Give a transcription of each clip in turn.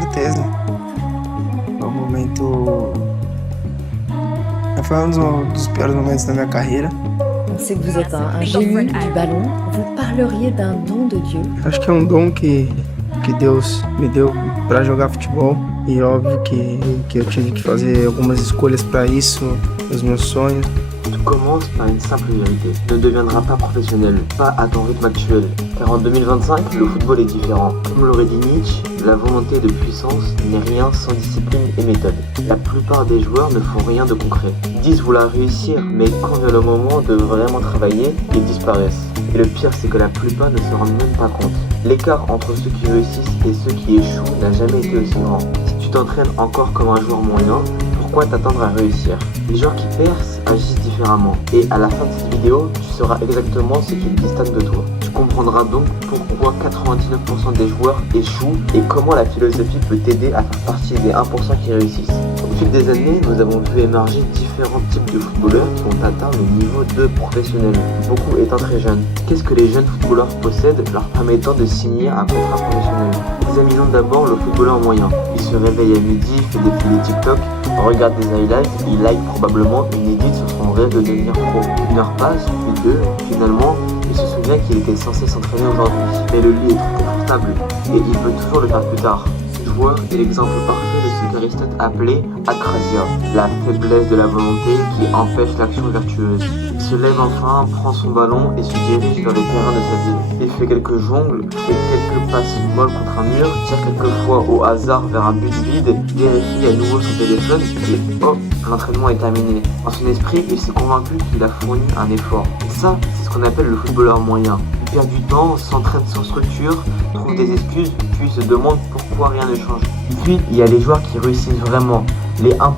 certeza. É um momento. Foi um dos piores momentos da minha carreira. On sait que vous êtes un génie du ballon. Vous parleriez d'un don de Dieu? Acho que é um dom que Deus me deu para jogar futebol. E óbvio que eu tive que fazer algumas escolhas para isso, os meus sonhos. Tout commence par une simple vérité. Tu ne deviendras pas professionnel, pas à ton rythme actuel. Car en 2025, le football est différent. Comme l'aurait dit Nietzsche, la volonté de puissance n'est rien sans discipline et méthode. La plupart des joueurs ne font rien de concret. Ils disent vouloir réussir, mais quand vient le moment de vraiment travailler, ils disparaissent. Et le pire, c'est que la plupart ne se rendent même pas compte. L'écart entre ceux qui réussissent et ceux qui échouent n'a jamais été aussi grand. Si tu t'entraînes encore comme un joueur moyen, pourquoi t'attendre à réussir? Les joueurs qui percent agissent différemment. Et à la fin de cette vidéo, tu sauras exactement ce qui les distingue de toi. Tu comprendras donc pourquoi 99% des joueurs échouent et comment la philosophie peut t'aider à faire partie des 1% qui réussissent. Au fil des années, nous avons vu émerger différents types de footballeurs qui ont atteint le niveau de professionnel, beaucoup étant très jeunes. Qu'est-ce que les jeunes footballeurs possèdent leur permettant de signer un contrat professionnel? Examinons d'abord le footballeur moyen. Il se réveille à midi, fait des filets TikTok, regarde des highlights, il like probablement une édite sur son rêve de devenir pro. Une heure passe, puis deux, finalement, il se souvient qu'il était censé s'entraîner aujourd'hui. Mais le lit est trop confortable et il peut toujours le faire plus tard. Ce joueur est l'exemple parfait de ce qu'Aristote appelait akrasia, la faiblesse de la volonté qui empêche l'action vertueuse. Il se lève enfin, prend son ballon et se dirige vers les terrains de sa ville. Il fait quelques jongles, fait quelques passes molles contre un mur, tire quelques fois au hasard vers un but vide, vérifie à nouveau son téléphone et hop, l'entraînement est terminé. Dans son esprit, il s'est convaincu qu'il a fourni un effort. Et ça, c'est ce qu'on appelle le footballeur moyen. Il perd du temps, s'entraîne sans structure, trouve des excuses, puis se demande pourquoi rien ne change. Puis, il y a les joueurs qui réussissent vraiment, les 1%.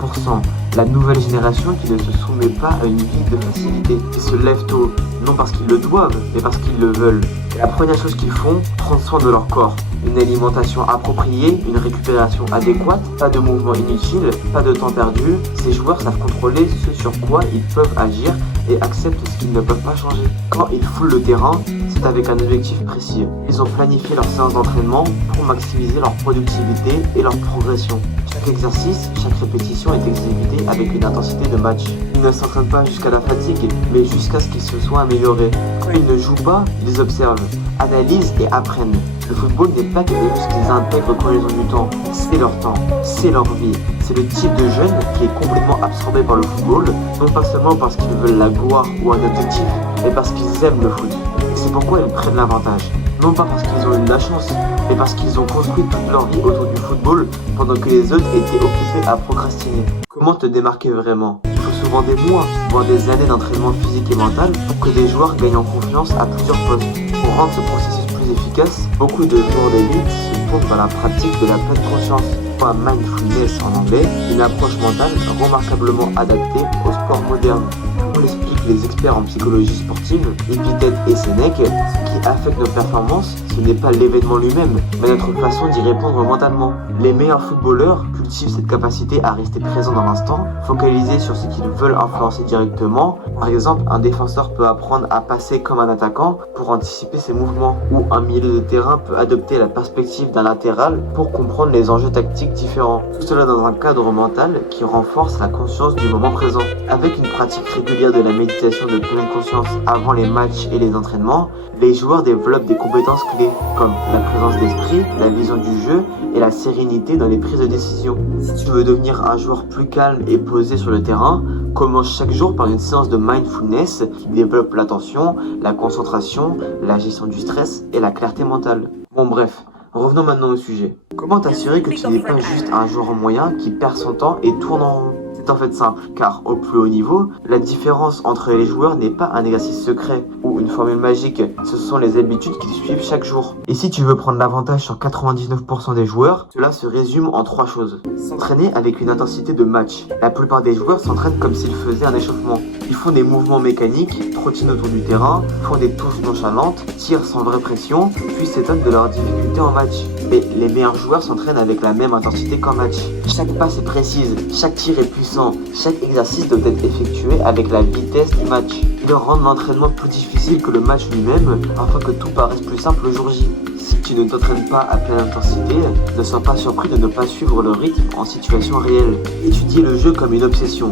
La nouvelle génération qui ne se soumet pas à une vie de facilité, qui se lèvent tôt, non parce qu'ils le doivent, mais parce qu'ils le veulent. Et la première chose qu'ils font, prendre soin de leur corps. Une alimentation appropriée, une récupération adéquate, pas de mouvements inutiles, pas de temps perdu. Ces joueurs savent contrôler ce sur quoi ils peuvent agir et acceptent ce qu'ils ne peuvent pas changer. Quand ils foulent le terrain, c'est avec un objectif précis. Ils ont planifié leur séance d'entraînement pour maximiser leur productivité et leur progression. Chaque exercice, chaque répétition est exécutée avec une intensité de match. Ils ne s'entraînent pas jusqu'à la fatigue, mais jusqu'à ce qu'ils se soient améliorés. Quand ils ne jouent pas, ils observent, analysent et apprennent. Le football n'est pas quelque chose qu'ils intègrent quand ils ont du temps. C'est leur temps, c'est leur vie. C'est le type de jeune qui est complètement absorbé par le football, non pas seulement parce qu'ils veulent la gloire ou un objectif, mais parce qu'ils aiment le foot. Et c'est pourquoi ils prennent l'avantage. Non pas parce qu'ils ont eu de la chance, mais parce qu'ils ont construit toute leur vie autour du football pendant que les autres étaient occupés à procrastiner. Comment te démarquer vraiment? Il faut souvent des mois, voire des années d'entraînement physique et mental pour que des joueurs gagnent en confiance à plusieurs postes. Pour rendre ce processus plus efficace, beaucoup de joueurs d'élite se tournent vers la pratique de la pleine conscience, ou un mindfulness en anglais, une approche mentale remarquablement adaptée au sport moderne. Comme l'expliquent les experts en psychologie sportive, Epictète et Sénèque, ce qui affecte nos performances, ce n'est pas l'événement lui-même, mais notre façon d'y répondre mentalement. Les meilleurs footballeurs cultivent cette capacité à rester présent dans l'instant, focalisés sur ce qu'ils veulent influencer directement. Par exemple, un défenseur peut apprendre à passer comme un attaquant pour anticiper ses mouvements, ou un milieu de terrain peut adopter la perspective d'un latéral pour comprendre les enjeux tactiques différents. Tout cela dans un cadre mental qui renforce la conscience du moment présent. Avec une pratique régulière de la méditation de pleine conscience avant les matchs et les entraînements, les joueurs développent des compétences clés comme la présence d'esprit, la vision du jeu et la sérénité dans les prises de décision. Si tu veux devenir un joueur plus calme et posé sur le terrain, commence chaque jour par une séance de mindfulness qui développe l'attention, la concentration, la gestion du stress et la clarté mentale. Bon bref, revenons maintenant au sujet. Comment t'assurer que tu n'es pas juste un joueur moyen qui perd son temps et tourne en rond? C'est en fait simple, car au plus haut niveau, la différence entre les joueurs n'est pas un exercice secret ou une formule magique, ce sont les habitudes qu'ils suivent chaque jour. Et si tu veux prendre l'avantage sur 99% des joueurs, cela se résume en 3 choses. S'entraîner avec une intensité de match. La plupart des joueurs s'entraînent comme s'ils faisaient un échauffement. Ils font des mouvements mécaniques, trottinent autour du terrain, font des touches nonchalantes, tirent sans vraie pression, puis s'étonnent de leurs difficultés en match. Mais les meilleurs joueurs s'entraînent avec la même intensité qu'en match. Chaque passe est précise, chaque tir est puissant, chaque exercice doit être effectué avec la vitesse du match. Ils rendent l'entraînement plus difficile que le match lui-même, afin que tout paraisse plus simple le jour J. Si tu ne t'entraînes pas à pleine intensité, ne sois pas surpris de ne pas suivre le rythme en situation réelle. Étudier le jeu comme une obsession.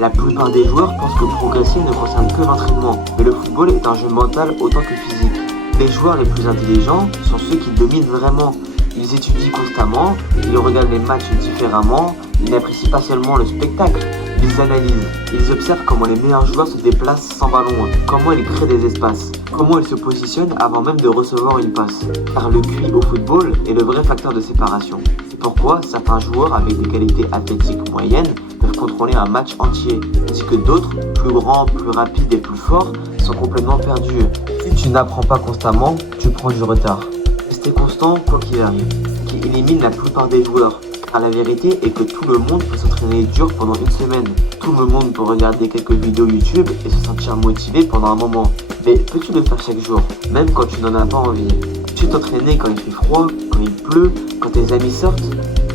La plupart des joueurs pensent que progresser ne concerne que l'entraînement, mais le football est un jeu mental autant que physique. Les joueurs les plus intelligents sont ceux qui dominent vraiment. Ils étudient constamment, ils regardent les matchs différemment, ils n'apprécient pas seulement le spectacle, ils analysent, ils observent comment les meilleurs joueurs se déplacent sans ballon, comment ils créent des espaces, comment ils se positionnent avant même de recevoir une passe. Car le QI au football est le vrai facteur de séparation. C'est pourquoi certains joueurs avec des qualités athlétiques moyennes peuvent contrôler un match entier, tandis que d'autres, plus grands, plus rapides et plus forts, sont complètement perdus. Si tu n'apprends pas constamment, tu prends du retard. Rester constant quoi qu'il arrive, qui élimine la plupart des joueurs. Car la vérité est que tout le monde peut s'entraîner dur pendant une semaine. Tout le monde peut regarder quelques vidéos YouTube et se sentir motivé pendant un moment. Mais peux-tu le faire chaque jour, même quand tu n'en as pas envie? Peux-tu t'entraîner quand il fait froid, quand il pleut, quand tes amis sortent?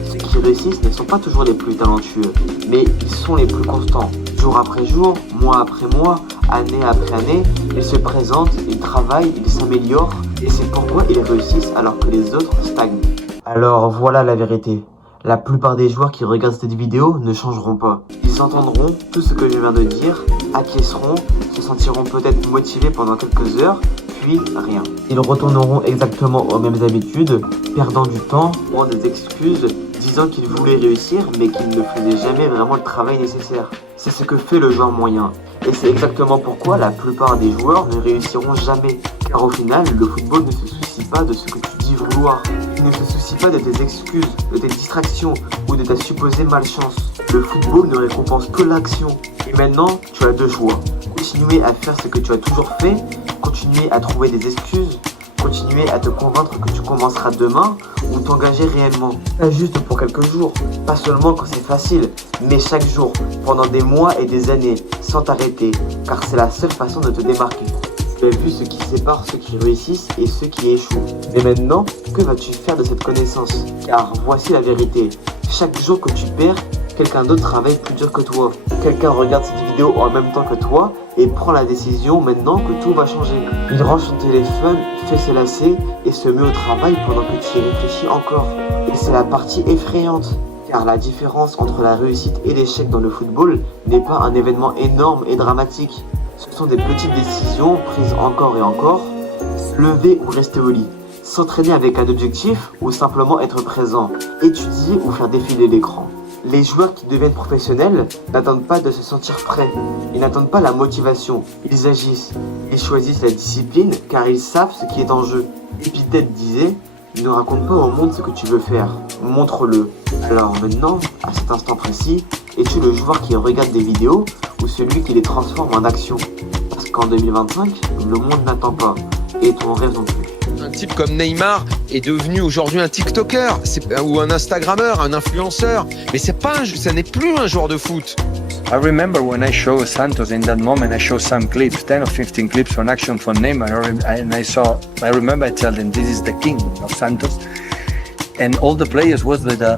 Ceux qui réussissent ne sont pas toujours les plus talentueux, mais ils sont les plus constants. Jour après jour, mois après mois, année après année, ils se présentent, ils travaillent, ils s'améliorent, et c'est pourquoi ils réussissent alors que les autres stagnent. Alors voilà la vérité. La plupart des joueurs qui regardent cette vidéo ne changeront pas. Ils entendront tout ce que je viens de dire, acquiesceront, se sentiront peut-être motivés pendant quelques heures, puis rien. Ils retourneront exactement aux mêmes habitudes, perdant du temps, trouvant des excuses, disant qu'ils voulaient réussir mais qu'ils ne faisaient jamais vraiment le travail nécessaire. C'est ce que fait le joueur moyen. Et c'est exactement pourquoi la plupart des joueurs ne réussiront jamais. Car au final, le football ne se soucie pas de ce que tu dis vouloir. Il ne se soucie pas de tes excuses, de tes distractions ou de ta supposée malchance. Le football ne récompense que l'action. Et maintenant, tu as deux choix. Continuer à faire ce que tu as toujours fait, continuer à trouver des excuses, continuer à te convaincre que tu commenceras demain ou t'engager réellement. Pas juste pour quelques jours, pas seulement quand c'est facile, mais chaque jour, pendant des mois et des années, sans t'arrêter, car c'est la seule façon de te démarquer. Tu as vu ce qui sépare ceux qui réussissent et ceux qui échouent. Mais maintenant, que vas-tu faire de cette connaissance? Car voici la vérité, chaque jour que tu perds, quelqu'un d'autre travaille plus dur que toi. Quelqu'un regarde cette vidéo en même temps que toi et prend la décision maintenant que tout va changer. Il range son téléphone, fait ses lacets et se met au travail pendant que tu y réfléchis encore. Et c'est la partie effrayante. Car la différence entre la réussite et l'échec dans le football n'est pas un événement énorme et dramatique. Ce sont des petites décisions prises encore et encore. Se lever ou rester au lit. S'entraîner avec un objectif ou simplement être présent. Étudier ou faire défiler l'écran. Les joueurs qui deviennent professionnels n'attendent pas de se sentir prêts. Ils n'attendent pas la motivation. Ils agissent. Ils choisissent la discipline car ils savent ce qui est en jeu. Épithète disait « Ne raconte pas au monde ce que tu veux faire. Montre-le. » Alors maintenant, à cet instant précis, es-tu le joueur qui regarde des vidéos ou celui qui les transforme en action? Parce qu'en 2025, le monde n'attend pas. Et ton rêve non plus. Un type comme Neymar est devenu aujourd'hui un TikToker ou un Instagrammeur, un influenceur. Mais ça n'est plus un joueur de foot. I remember when I showed Santos in that moment, I showed some clips, 10 or 15 clips from action from Neymar, and I remember I told them this is the king of Santos, and all the players was the